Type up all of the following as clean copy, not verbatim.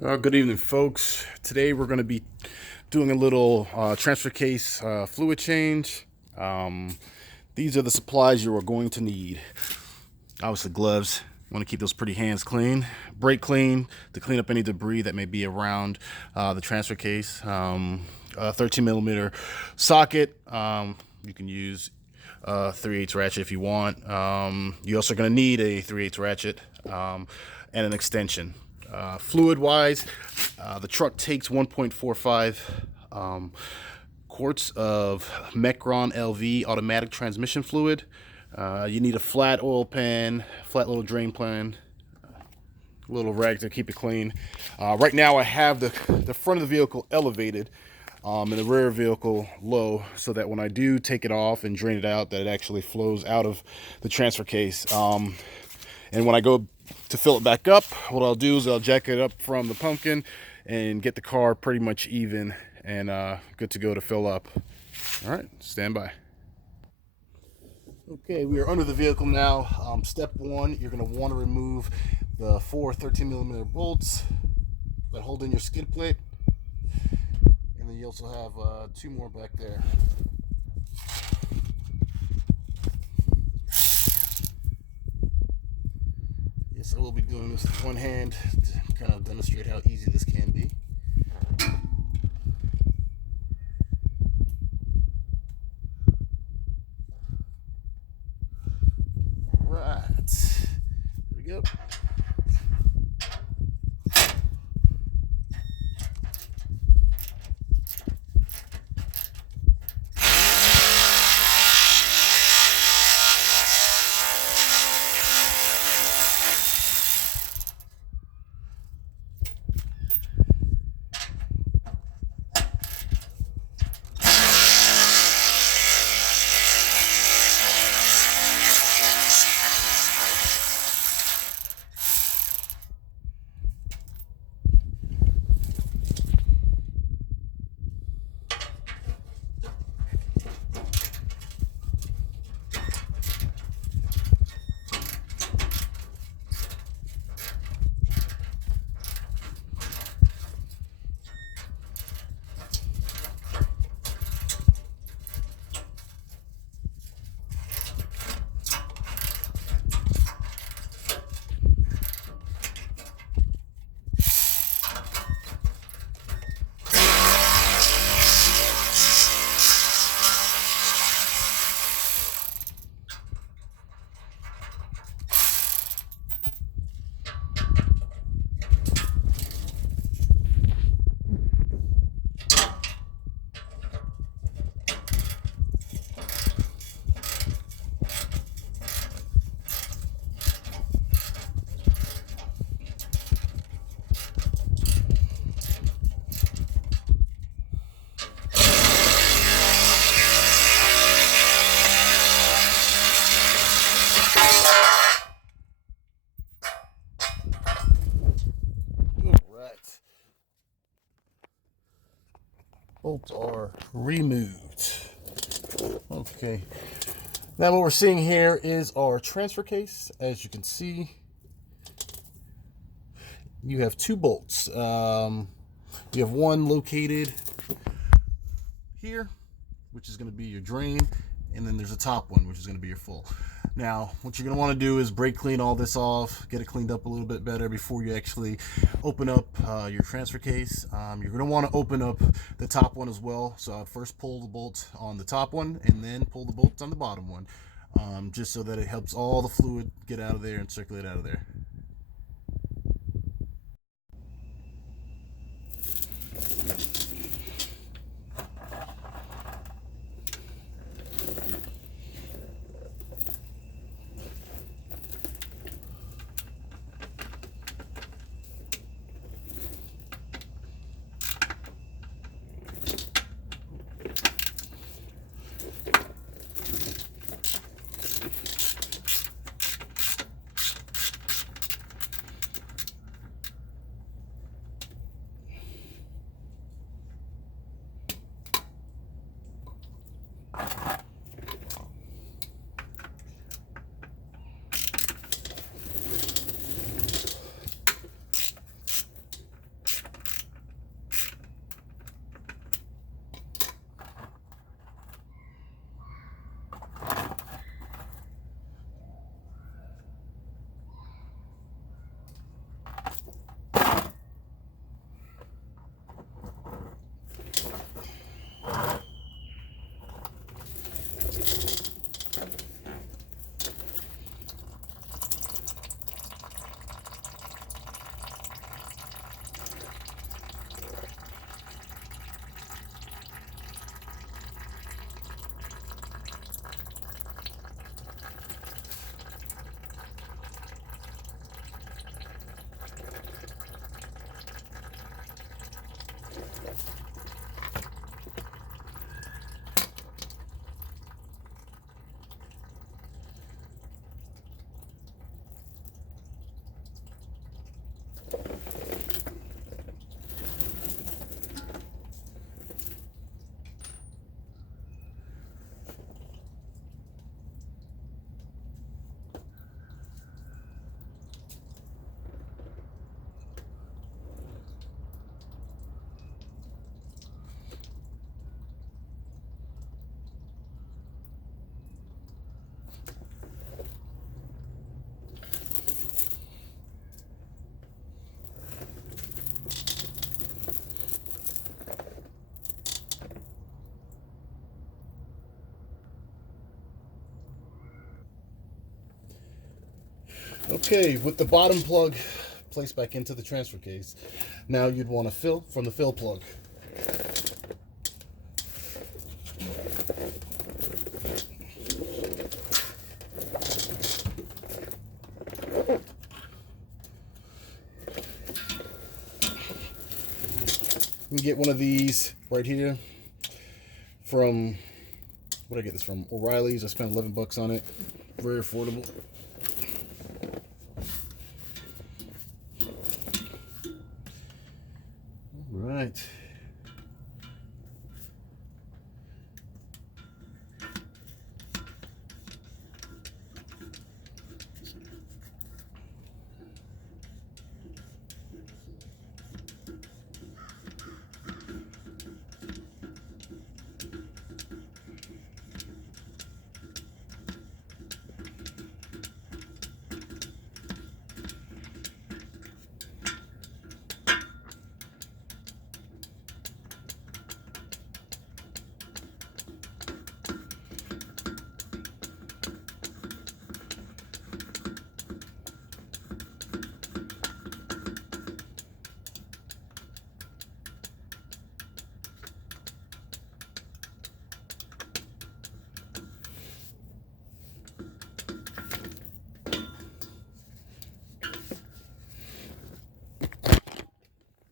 Good evening, folks. Today we're going to be doing a little transfer case fluid change. These are the supplies you are going to need. Obviously, gloves. You want to keep those pretty hands clean. Brake clean to clean up any debris that may be around the transfer case. A 13 millimeter socket. You can use 3/8 ratchet if you want. You're also going to need a 3/8 ratchet and an extension. Fluid wise, the truck takes 1.45 quarts of Mecron LV automatic transmission fluid. You need a flat oil pan, flat little drain pan, a little rag to keep it clean. Right now I have the front of the vehicle elevated and the rear vehicle low, so that when I do take it off and drain it out, that it actually flows out of the transfer case. And when I go to fill it back up, what I'll do is I'll jack it up from the pumpkin and get the car pretty much even and good to go to fill up. All right, stand by. Okay, we are under the vehicle now. Step one, you're going to want to remove the four 13 millimeter bolts that hold in your skid plate. And then you also have two more back there. Yes, I will be doing this with one hand to kind of demonstrate how easy this can be. Right, here we go. Right. Bolts are removed. Okay. Now what we're seeing here is our transfer case. As you can see, you have two bolts. You have one located here, which is going to be your drain, and then there's a top one, which is going to be your full. Now, what you're going to want to do is brake clean all this off, get it cleaned up a little bit better before you actually open up your transfer case. You're going to want to open up the top one as well. So I'd first pull the bolt on the top one and then pull the bolts on the bottom one, just so that it helps all the fluid get out of there and circulate out of there. Okay, with the bottom plug placed back into the transfer case, now you'd want to fill from the fill plug. You can get one of these right here from, where did I get this from? O'Reilly's. I spent 11 bucks on it. Very affordable. All right.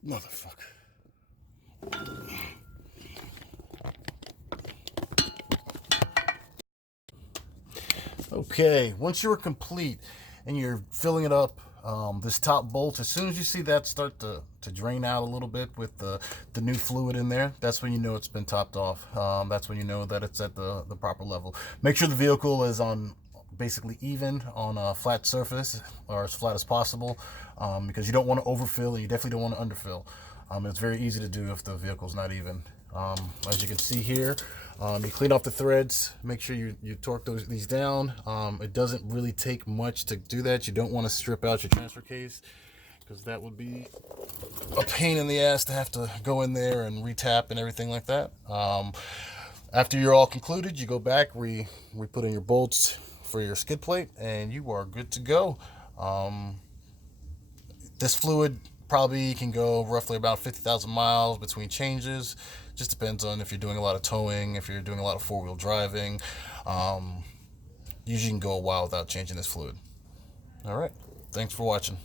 Motherfucker. Okay, once you're complete and you're filling it up, this top bolt, as soon as you see that start to drain out a little bit with the new fluid in there, that's when you know it's been topped off. That's when you know that it's at the proper level. Make sure the vehicle is on basically even on a flat surface, or as flat as possible, because you don't want to overfill and you definitely don't want to underfill. It's very easy to do if the vehicle's not even. As you can see here, you clean off the threads, make sure you torque these down. It doesn't really take much to do that. You don't want to strip out your transfer case, because that would be a pain in the ass to have to go in there and retap and everything like that. After you're all concluded, you go back, we put in your bolts for your skid plate, and you are good to go. This fluid probably can go roughly about 50,000 miles between changes. Just depends on if you're doing a lot of towing, if you're doing a lot of four-wheel driving. Usually you can go a while without changing this fluid. All right, thanks for watching.